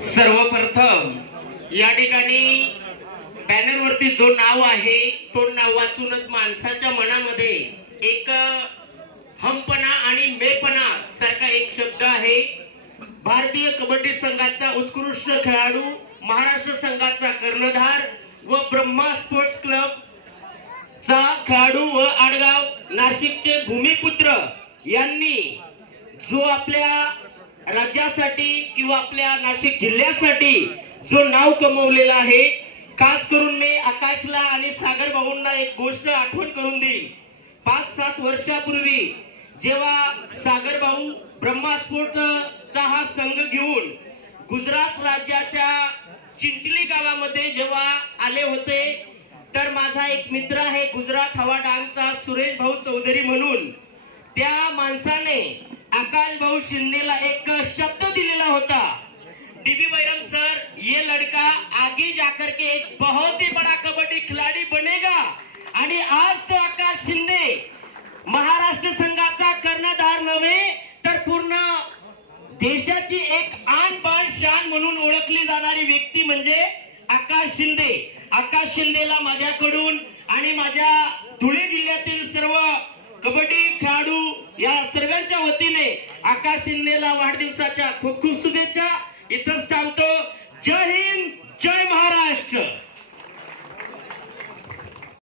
सर्वप्रथम या ठिकाणी बॅनरवरती जो नाव आहे तो नाव वाचूनच माणसाच्या मनामध्ये एक हमपणा आणि मेपणा सारखा एक शब्द आहे। भारतीय कबड्डी संघाचा उत्कृष्ट खेळाडू, महाराष्ट्र संघाचा कर्णधार व ब्रह्मा स्पोर्ट्स क्लब चा खेळाडू व आडगाव नाशिकचे भूमिपुत्र यांनी जो आपल्या राज्यासाठी किंवा आपल्या नाशिक जिल्ह्यासाठी जो नाव कमवलेला आहे, खास करून मी आकाशला आणि सागर भाऊंना एक गोष्ट आठवण करून देईन। 5-7 वर्षापूर्वी जेव्हा सागर भाऊ ब्रह्मा स्पोर्ट्सचा हा संघ घेऊन गुजरात राज्याच्या चिंचली गावामध्ये जेव्हा आले होते, तर माझा एक मित्र आहे गुजरात हवा डांगचा सुरेश भाऊ चौधरी म्हणून, त्या माणसाने आकाश भाऊ शिंदेला एक शब्द दिलेला होता, डीबी बैरम सर, ये लड़का आगे जाकर के एक बहुत ही बड़ा कबड्डी खिलाड़ी बनेगा। आणि आज तो आकाश शिंदे महाराष्ट्र संघाचा कर्णधार नव्हे तर पूर्ण देशाची एक आन बान शान म्हणून ओळखली जाणारी व्यक्ती म्हणजे आकाश शिंदे। आकाश शिंदेला माझ्याकडून आणि माझ्या धुळे जिल्ह्यातील सर्व कबड्डी खेळाडू या सर्वांच्या वतीने आकाश शिंदेला वाढदिवसाच्या खूप खूप शुभेच्छा। इथंच थांबतो। जय हिंद, जय महाराष्ट्र।